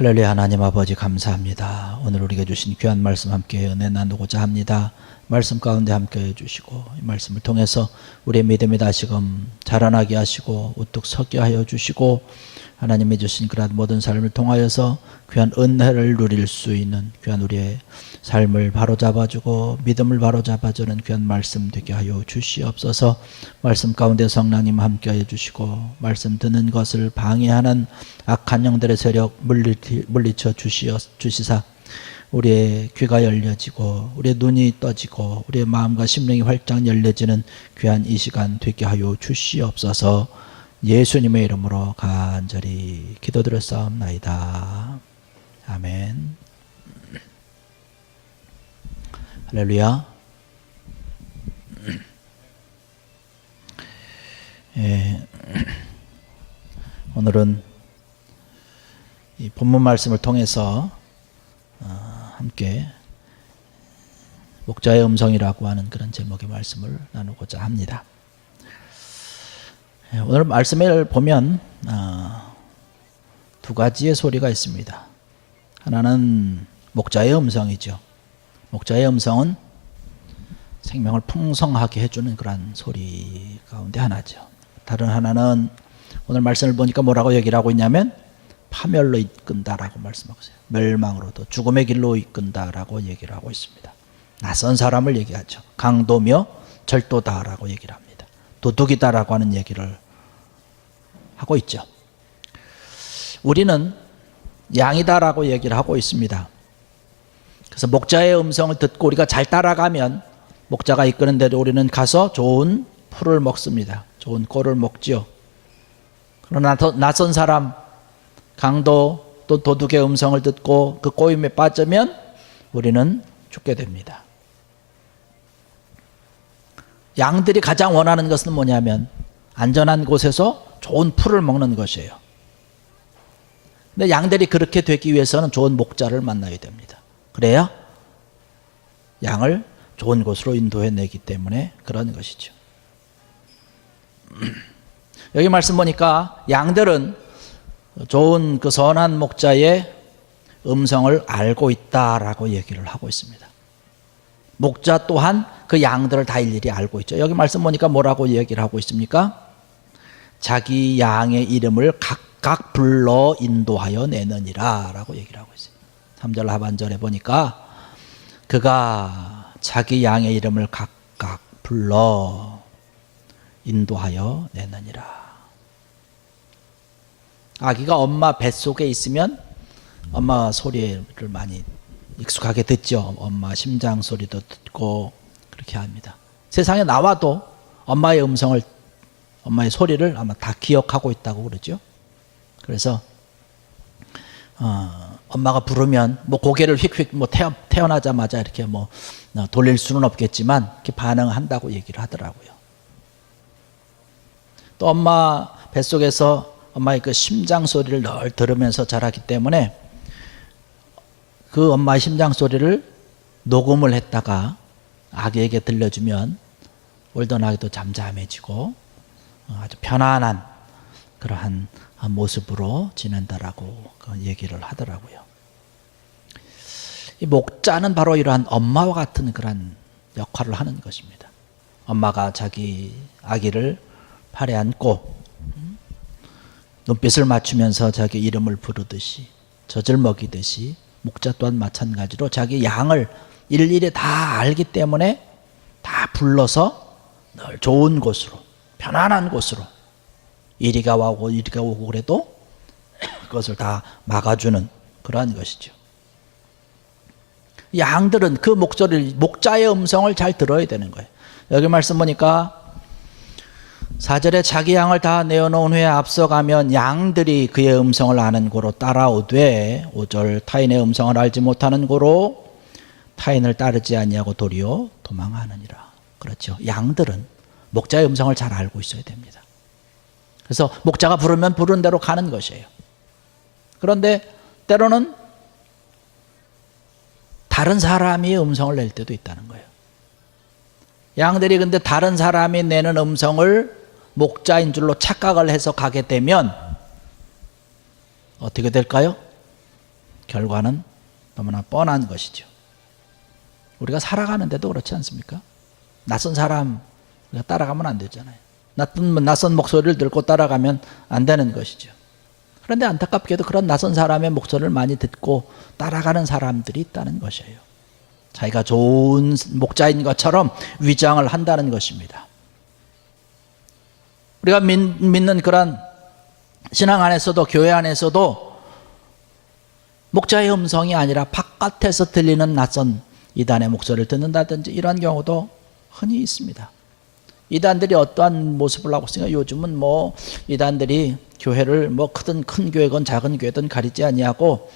할렐루야. 하나님 아버지 감사합니다. 오늘 우리가 주신 귀한 말씀 함께 은혜 나누고자 합니다. 말씀 가운데 함께 해주시고 이 말씀을 통해서 우리의 믿음이 다시금 자라나게 하시고 우뚝 서게 하여 주시고 하나님이 주신 그러한 모든 삶을 통하여서 귀한 은혜를 누릴 수 있는 귀한 우리의 삶을 바로잡아주고 믿음을 바로잡아주는 귀한 말씀 되게 하여 주시옵소서. 말씀 가운데 성령님 함께 해주시고 말씀 듣는 것을 방해하는 악한 영들의 세력 물리쳐 주시사 우리의 귀가 열려지고 우리의 눈이 떠지고 우리의 마음과 심령이 활짝 열려지는 귀한 이 시간 되게 하여 주시옵소서. 예수님의 이름으로 간절히 기도드렸사옵나이다. 아멘. 할렐루야. 오늘은 이 본문 말씀을 통해서 함께 목자의 음성이라고 하는 그런 제목의 말씀을 나누고자 합니다. 오늘 말씀을 보면 두 가지의 소리가 있습니다. 하나는 목자의 음성이죠. 목자의 음성은 생명을 풍성하게 해주는 그런 소리 가운데 하나죠. 다른 하나는 오늘 말씀을 보니까 뭐라고 얘기를 하고 있냐면 파멸로 이끈다라고 말씀하고 있어요. 멸망으로도 죽음의 길로 이끈다라고 얘기를 하고 있습니다. 낯선 사람을 얘기하죠. 강도며 절도다라고 얘기를 합니다. 도둑이다라고 하는 얘기를 하고 있죠. 우리는 양이다라고 얘기를 하고 있습니다. 그래서 목자의 음성을 듣고 우리가 잘 따라가면 목자가 이끄는 대로 우리는 가서 좋은 풀을 먹습니다. 좋은 꼴을 먹지요. 그러나 낯선 사람, 강도 또 도둑의 음성을 듣고 그 꼬임에 빠지면 우리는 죽게 됩니다. 양들이 가장 원하는 것은 뭐냐면 안전한 곳에서 좋은 풀을 먹는 것이에요. 근데 양들이 그렇게 되기 위해서는 좋은 목자를 만나야 됩니다. 그래야 양을 좋은 곳으로 인도해내기 때문에 그런 것이죠. 여기 말씀 보니까 양들은 좋은 그 선한 목자의 음성을 알고 있다라고 얘기를 하고 있습니다. 목자 또한 그 양들을 다 일일이 알고 있죠. 여기 말씀 보니까 뭐라고 얘기를 하고 있습니까? 자기 양의 이름을 각각 불러 인도하여 내느니라 라고 얘기를 하고 있어요. 3절 하반절에 보니까 그가 자기 양의 이름을 각각 불러 인도하여 내느니라. 아기가 엄마 뱃속에 있으면 엄마 소리를 많이 익숙하게 듣죠. 엄마 심장 소리도 듣고 그렇게 합니다. 세상에 나와도 엄마의 음성을, 엄마의 소리를 아마 다 기억하고 있다고 그러죠. 그래서 엄마가 부르면 뭐 고개를 휙휙 뭐 태어나자마자 이렇게 뭐 돌릴 수는 없겠지만 이렇게 반응한다고 얘기를 하더라고요. 또 엄마 뱃속에서 엄마의 그 심장 소리를 늘 들으면서 자라기 때문에 그 엄마의 심장 소리를 녹음을 했다가 아기에게 들려주면 울던 아기도 잠잠해지고 아주 편안한 그러한 모습으로 지낸다라고 얘기를 하더라고요. 이 목자는 바로 이러한 엄마와 같은 그런 역할을 하는 것입니다. 엄마가 자기 아기를 팔에 안고 눈빛을 맞추면서 자기 이름을 부르듯이 젖을 먹이듯이 목자 또한 마찬가지로 자기 양을 일일이 다 알기 때문에 다 불러서 늘 좋은 곳으로, 편안한 곳으로 이리가 오고 이리가 오고 그래도 그것을 다 막아주는 그러한 것이죠. 양들은 그 목소리를, 목자의 음성을 잘 들어야 되는 거예요. 여기 말씀 보니까 4절에 자기 양을 다 내어놓은 후에 앞서가면 양들이 그의 음성을 아는 고로 따라오되 5절 타인의 음성을 알지 못하는 고로 타인을 따르지 아니하고 도리어 도망하느니라. 그렇죠. 양들은 목자의 음성을 잘 알고 있어야 됩니다. 그래서 목자가 부르면 부른 대로 가는 것이에요. 그런데 때로는 다른 사람이 음성을 낼 때도 있다는 거예요. 양들이 근데 다른 사람이 내는 음성을 목자인 줄로 착각을 해서 가게 되면 어떻게 될까요? 결과는 너무나 뻔한 것이죠. 우리가 살아가는데도 그렇지 않습니까? 낯선 사람 우리가 따라가면 안 되잖아요. 낯선 목소리를 듣고 따라가면 안 되는 것이죠. 그런데 안타깝게도 그런 낯선 사람의 목소리를 많이 듣고 따라가는 사람들이 있다는 것이에요. 자기가 좋은 목자인 것처럼 위장을 한다는 것입니다. 우리가 믿는 그런 신앙 안에서도 교회 안에서도 목자의 음성이 아니라 바깥에서 들리는 낯선 이단의 목소리를 듣는다든지 이런 경우도 흔히 있습니다. 이단들이 어떠한 모습을 하고 있으니까 요즘은 뭐 이단들이 교회를 뭐 큰 교회건 작은 교회든 가리지 아니하고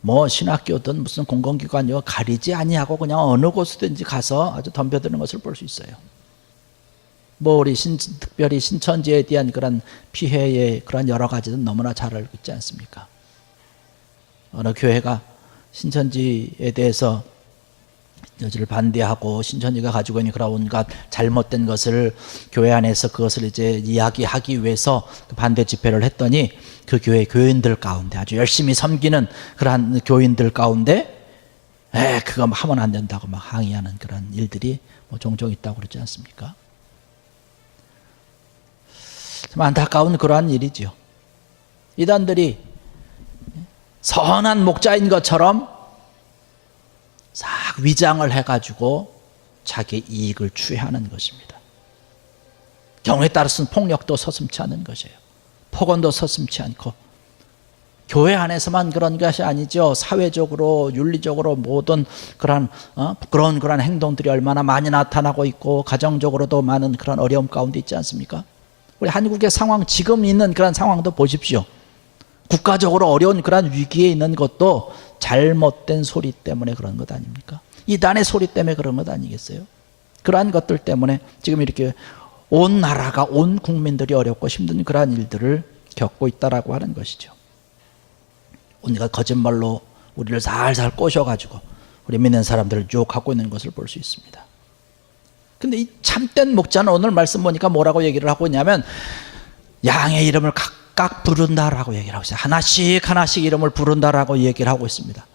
뭐 신학교든 무슨 공공기관이고 가리지 아니하고 그냥 어느 곳이든지 가서 아주 덤벼드는 것을 볼 수 있어요. 뭐 우리 특별히 신천지에 대한 그런 피해의 그런 여러 가지는 너무나 잘 알고 있지 않습니까? 어느 교회가 신천지에 대해서 여지를 반대하고 신천지가 가지고 있는 그런 온갖 잘못된 것을 교회 안에서 그것을 이제 이야기하기 위해서 반대 집회를 했더니 그 교회 교인들 가운데 아주 열심히 섬기는 그러한 교인들 가운데 그거 하면 안 된다고 막 항의하는 그런 일들이 뭐 종종 있다고 그러지 않습니까? 참 안타까운 그러한 일이죠. 이단들이 선한 목자인 것처럼 싹 위장을 해가지고 자기 이익을 취하는 것입니다. 경우에 따라서는 폭력도 서슴지 않은 것이에요. 폭언도 서슴지 않고 교회 안에서만 그런 것이 아니죠. 사회적으로 윤리적으로 모든 그런 그런 행동들이 얼마나 많이 나타나고 있고 가정적으로도 많은 그런 어려움 가운데 있지 않습니까? 우리 한국의 상황 지금 있는 그런 상황도 보십시오. 국가적으로 어려운 그런 위기에 있는 것도 잘못된 소리 때문에 그런 것 아닙니까? 이단의 소리 때문에 그런 것 아니겠어요? 그러한 것들 때문에 지금 이렇게 온 나라가 온 국민들이 어렵고 힘든 그러한 일들을 겪고 있다라고 하는 것이죠. 우리가 거짓말로 우리를 살살 꼬셔가지고 우리 믿는 사람들을 유혹하고 있는 것을 볼 수 있습니다. 근데 이 참된 목자는 오늘 말씀 보니까 뭐라고 얘기를 하고 있냐면 양의 이름을 각각 부른다라고 얘기를 하고 있어요. 하나씩 이름을 부른다라고 얘기를 하고 있습니다.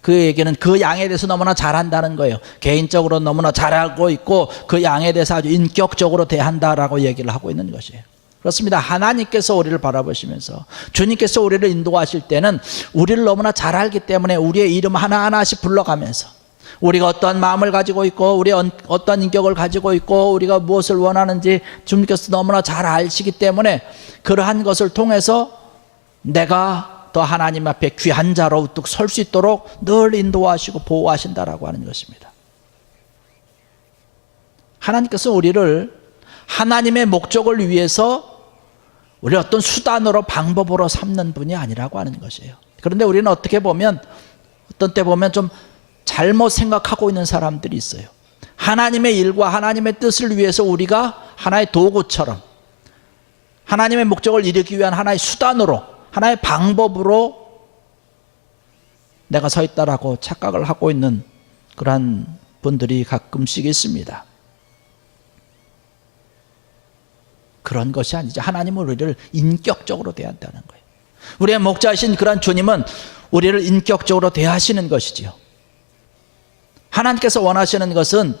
그 얘기는 그 양에 대해서 너무나 잘한다는 거예요. 개인적으로 너무나 잘하고 있고 그 양에 대해서 아주 인격적으로 대한다라고 얘기를 하고 있는 것이에요. 그렇습니다. 하나님께서 우리를 바라보시면서 주님께서 우리를 인도하실 때는 우리를 너무나 잘 알기 때문에 우리의 이름 하나하나씩 불러가면서 우리가 어떠한 마음을 가지고 있고 우리 어떠한 인격을 가지고 있고 우리가 무엇을 원하는지 주님께서 너무나 잘 아시기 때문에 그러한 것을 통해서 내가 더 하나님 앞에 귀한 자로 우뚝 설 수 있도록 늘 인도하시고 보호하신다라고 하는 것입니다. 하나님께서 우리를 하나님의 목적을 위해서 우리 어떤 수단으로 방법으로 삼는 분이 아니라고 하는 것이에요. 그런데 우리는 어떻게 보면 어떤 때 보면 좀 잘못 생각하고 있는 사람들이 있어요. 하나님의 일과 하나님의 뜻을 위해서 우리가 하나의 도구처럼 하나님의 목적을 이루기 위한 하나의 수단으로 하나의 방법으로 내가 서 있다라고 착각을 하고 있는 그러한 분들이 가끔씩 있습니다. 그런 것이 아니죠. 하나님은 우리를 인격적으로 대한다는 거예요. 우리의 목자이신 그런 주님은 우리를 인격적으로 대하시는 것이지요. 하나님께서 원하시는 것은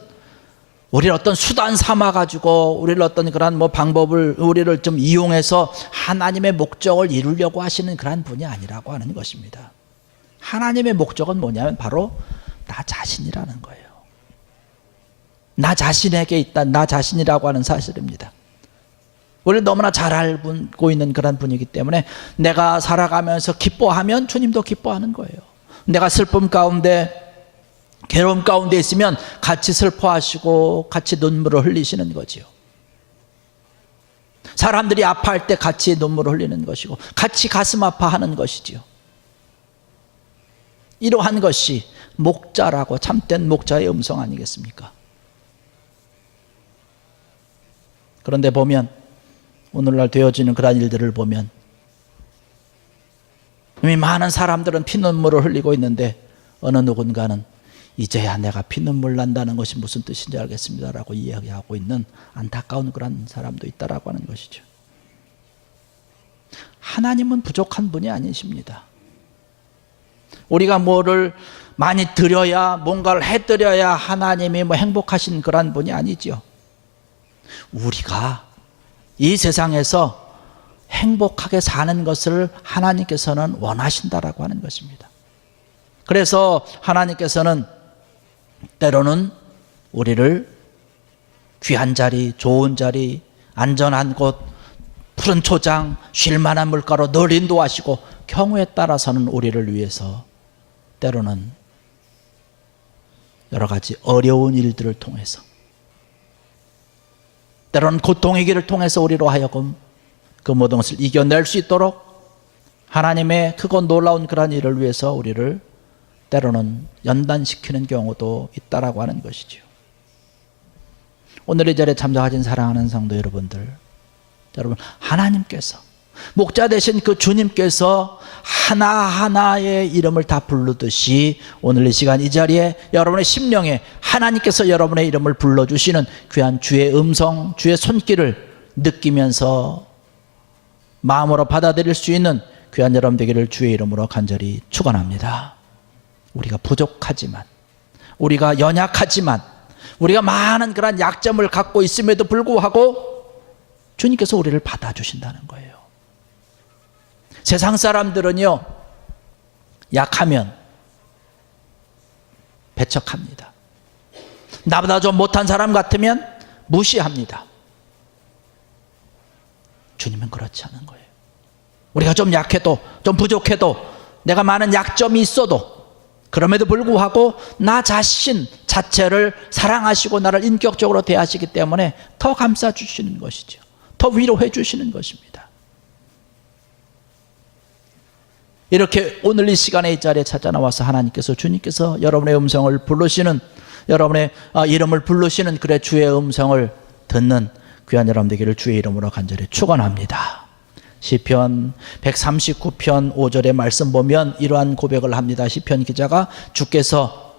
우리를 어떤 수단 삼아 가지고 우리를 어떤 그런 방법을 우리를 좀 이용해서 하나님의 목적을 이루려고 하시는 그런 분이 아니라고 하는 것입니다. 하나님의 목적은 뭐냐면 바로 나 자신이라는 거예요. 나 자신에게 있다. 나 자신이라고 하는 사실입니다. 우리를 너무나 잘 알고 있는 그런 분이기 때문에 내가 살아가면서 기뻐하면 주님도 기뻐하는 거예요. 내가 슬픔 가운데 괴로움 가운데 있으면 같이 슬퍼하시고 같이 눈물을 흘리시는 거지요. 사람들이 아파할 때 같이 눈물을 흘리는 것이고 같이 가슴 아파하는 것이지요. 이러한 것이 목자라고 참된 목자의 음성 아니겠습니까? 그런데 보면 오늘날 되어지는 그런 일들을 보면 이미 많은 사람들은 피눈물을 흘리고 있는데 어느 누군가는 이제야 내가 피눈물 난다는 것이 무슨 뜻인지 알겠습니다라고 이야기하고 있는 안타까운 그런 사람도 있다라고 하는 것이죠. 하나님은 부족한 분이 아니십니다. 우리가 뭐를 많이 드려야, 뭔가를 해드려야 하나님이 뭐 행복하신 그런 분이 아니죠. 우리가 이 세상에서 행복하게 사는 것을 하나님께서는 원하신다라고 하는 것입니다. 그래서 하나님께서는 때로는 우리를 귀한 자리, 좋은 자리, 안전한 곳, 푸른 초장, 쉴만한 물가로 늘 인도하시고, 경우에 따라서는 우리를 위해서 때로는 여러 가지 어려운 일들을 통해서, 때로는 고통의 길을 통해서 우리로 하여금 그 모든 것을 이겨낼 수 있도록 하나님의 크고 놀라운 그런 일을 위해서 우리를 때로는 연단시키는 경우도 있다라고 하는 것이죠. 오늘 이 자리에 참석하신 사랑하는 성도 여러분들, 여러분, 하나님께서, 목자 되신 그 주님께서 하나하나의 이름을 다 부르듯이 오늘 이 시간 이 자리에 여러분의 심령에 하나님께서 여러분의 이름을 불러주시는 귀한 주의 음성, 주의 손길을 느끼면서 마음으로 받아들일 수 있는 귀한 여러분 되기를 주의 이름으로 간절히 축원합니다. 우리가 부족하지만, 우리가 연약하지만, 우리가 많은 그런 약점을 갖고 있음에도 불구하고 주님께서 우리를 받아주신다는 거예요. 세상 사람들은요, 약하면 배척합니다. 나보다 좀 못한 사람 같으면 무시합니다. 주님은 그렇지 않은 거예요. 우리가 좀 약해도, 좀 부족해도, 내가 많은 약점이 있어도 그럼에도 불구하고 나 자신 자체를 사랑하시고 나를 인격적으로 대하시기 때문에 더 감싸주시는 것이죠. 더 위로해 주시는 것입니다. 이렇게 오늘 이 시간에 이 자리에 찾아 나와서 하나님께서, 주님께서 여러분의 음성을 부르시는, 여러분의 이름을 부르시는 그래 주의 음성을 듣는 귀한 여러분 되기를 주의 이름으로 간절히 축원합니다. 시편 139편 5절의 말씀 보면 이러한 고백을 합니다. 시편 기자가 주께서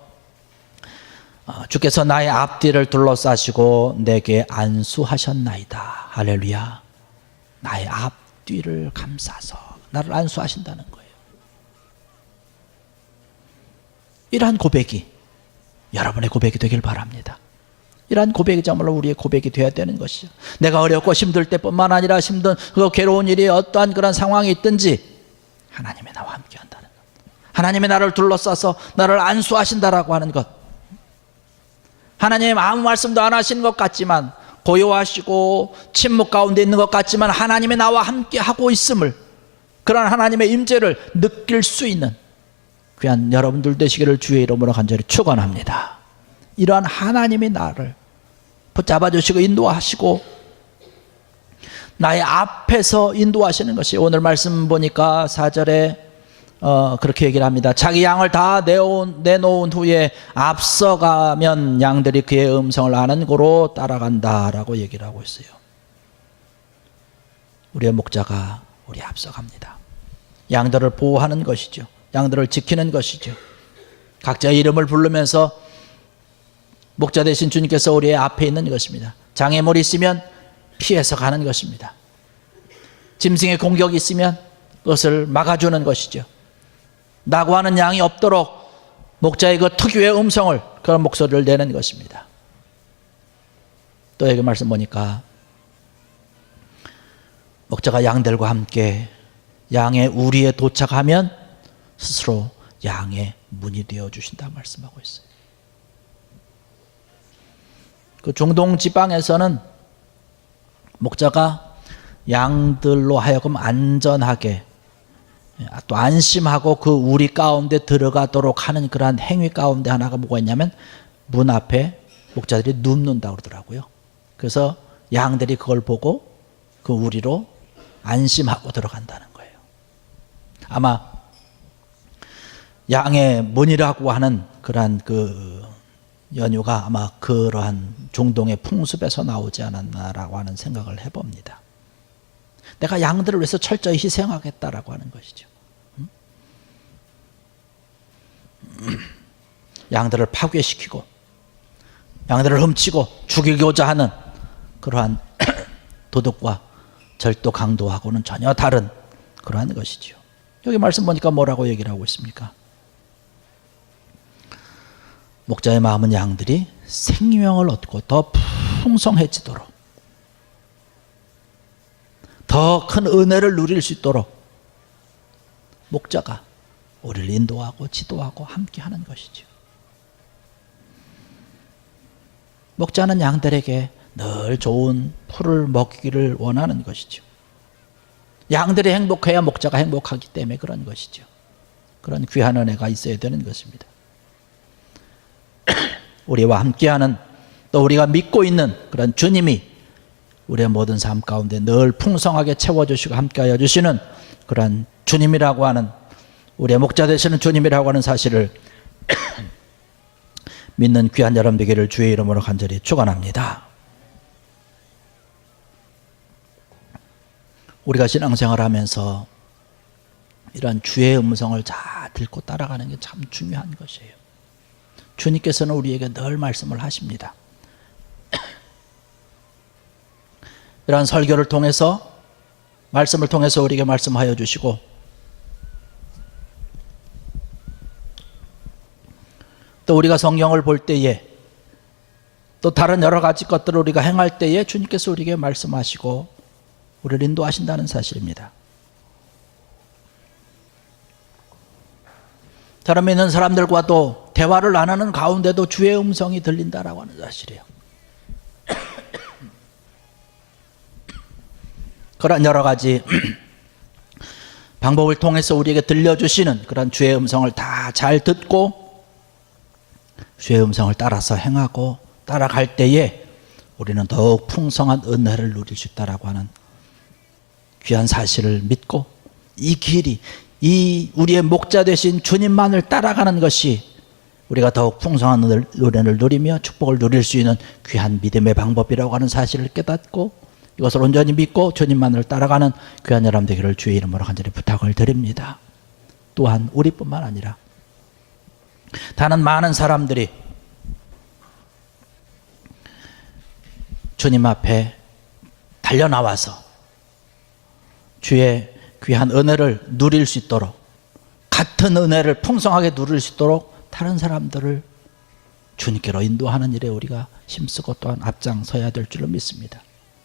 나의 앞뒤를 둘러싸시고 내게 안수하셨나이다. 할렐루야. 나의 앞뒤를 감싸서 나를 안수하신다는 거예요. 이러한 고백이 여러분의 고백이 되길 바랍니다. 이러한 고백이 정말로 우리의 고백이 되어야 되는 것이죠. 내가 어렵고 힘들 때뿐만 아니라 힘든 그 괴로운 일이 어떠한 그런 상황이 있든지 하나님이 나와 함께 한다는 것, 하나님이 나를 둘러싸서 나를 안수하신다라고 하는 것, 하나님 아무 말씀도 안 하시는 것 같지만, 고요하시고 침묵 가운데 있는 것 같지만 하나님이 나와 함께 하고 있음을, 그런 하나님의 임재를 느낄 수 있는 귀한 여러분들 되시기를 주의 이름으로 간절히 축원합니다. 이러한 하나님이 나를 붙잡아 주시고 인도하시고 나의 앞에서 인도하시는 것이, 오늘 말씀 보니까 4절에 그렇게 얘기를 합니다. 자기 양을 다 내놓은 후에 앞서가면 양들이 그의 음성을 아는 고로 따라간다라고 얘기를 하고 있어요. 우리의 목자가 우리 앞서갑니다. 양들을 보호하는 것이죠. 양들을 지키는 것이죠. 각자의 이름을 부르면서 목자 되신 주님께서 우리의 앞에 있는 것입니다. 장애물이 있으면 피해서 가는 것입니다. 짐승의 공격이 있으면 그것을 막아주는 것이죠. 낙오하는 양이 없도록 목자의 그 특유의 음성을, 그런 목소리를 내는 것입니다. 또 여기 말씀 보니까 목자가 양들과 함께 양의 우리에 도착하면 스스로 양의 문이 되어 주신다 말씀하고 있어요. 그 중동 지방에서는 목자가 양들로 하여금 안전하게 또 안심하고 그 우리 가운데 들어가도록 하는 그러한 행위 가운데 하나가 뭐가 있냐면 문 앞에 목자들이 눕는다고 그러더라고요. 그래서 양들이 그걸 보고 그 우리로 안심하고 들어간다는 거예요. 아마 양의 문이라고 하는 그러한 그 연유가 아마 그러한 중동의 풍습에서 나오지 않았나라고 하는 생각을 해봅니다. 내가 양들을 위해서 철저히 희생하겠다라고 하는 것이죠. 양들을 파괴시키고 양들을 훔치고 죽이고자 하는 그러한 도덕과 절도 강도하고는 전혀 다른 그러한 것이죠. 여기 말씀 보니까 뭐라고 얘기를 하고 있습니까? 목자의 마음은 양들이 생명을 얻고 더 풍성해지도록, 더 큰 은혜를 누릴 수 있도록 목자가 우리를 인도하고 지도하고 함께하는 것이죠. 목자는 양들에게 늘 좋은 풀을 먹이기를 원하는 것이죠. 양들이 행복해야 목자가 행복하기 때문에 그런 것이죠. 그런 귀한 은혜가 있어야 되는 것입니다. 우리와 함께하는, 또 우리가 믿고 있는 그런 주님이 우리의 모든 삶 가운데 늘 풍성하게 채워주시고 함께하여 주시는 그런 주님이라고 하는, 우리의 목자 되시는 주님이라고 하는 사실을 믿는 귀한 여러분 되기를 주의 이름으로 간절히 축원합니다. 우리가 신앙생활을 하면서 이런 주의 음성을 잘 듣고 따라가는 게 참 중요한 것이에요. 주님께서는 우리에게 늘 말씀을 하십니다. 이러한 설교를 통해서, 말씀을 통해서 우리에게 말씀하여 주시고, 또 우리가 성경을 볼 때에, 또 다른 여러 가지 것들을 우리가 행할 때에 주님께서 우리에게 말씀하시고 우리를 인도하신다는 사실입니다. 저런 믿는 사람들과도 대화를 나누는 가운데도 주의 음성이 들린다라고 하는 사실이에요. 그런 여러 가지 방법을 통해서 우리에게 들려주시는 그런 주의 음성을 다 잘 듣고 주의 음성을 따라서 행하고 따라갈 때에 우리는 더욱 풍성한 은혜를 누릴 수 있다라고 하는 귀한 사실을 믿고, 이 길이, 이 우리의 목자 되신 주님만을 따라가는 것이 우리가 더욱 풍성한 은혜를 누리며 축복을 누릴 수 있는 귀한 믿음의 방법이라고 하는 사실을 깨닫고, 이것을 온전히 믿고 주님만을 따라가는 귀한 여러분 되기를 주의 이름으로 간절히 부탁을 드립니다. 또한 우리뿐만 아니라 다른 많은 사람들이 주님 앞에 달려나와서 주의 귀한 은혜를 누릴 수 있도록, 같은 은혜를 풍성하게 누릴 수 있도록 다른 사람들을 주님께로 인도하는 일에 우리가 힘쓰고 또한 앞장서야 될 줄로 믿습니다.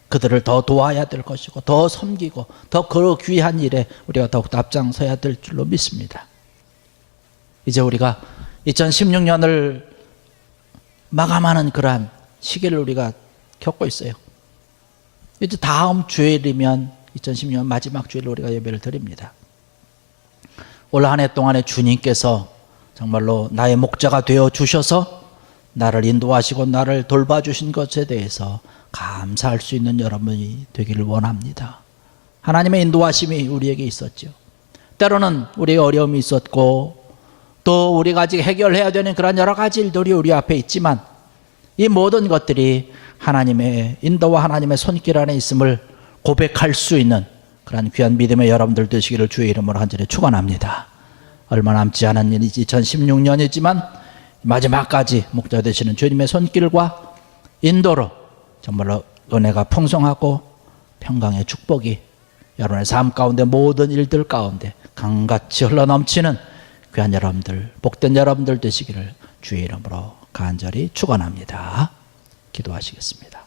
그들을 더 도와야 될 것이고, 더 섬기고, 더 그 귀한 일에 우리가 더욱더 앞장서야 될 줄로 믿습니다. 이제 우리가 2016년을 마감하는 그러한 시기를 우리가 겪고 있어요. 이제 다음 주일이면 2016년 마지막 주일 우리가 예배를 드립니다. 올 한 해 동안에 주님께서 정말로 나의 목자가 되어 주셔서 나를 인도하시고 나를 돌봐주신 것에 대해서 감사할 수 있는 여러분이 되기를 원합니다. 하나님의 인도하심이 우리에게 있었죠. 때로는 우리의 어려움이 있었고, 또 우리가 아직 해결해야 되는 그런 여러 가지 일들이 우리 앞에 있지만, 이 모든 것들이 하나님의 인도와 하나님의 손길 안에 있음을 고백할 수 있는 그런 귀한 믿음의 여러분들 되시기를 주의 이름으로 간절히 축원합니다. 얼마 남지 않은 2016년이지만 마지막까지 목자 되시는 주님의 손길과 인도로 정말로 은혜가 풍성하고 평강의 축복이 여러분의 삶 가운데, 모든 일들 가운데 강같이 흘러넘치는 귀한 여러분들, 복된 여러분들 되시기를 주의 이름으로 간절히 축원합니다. 기도하시겠습니다.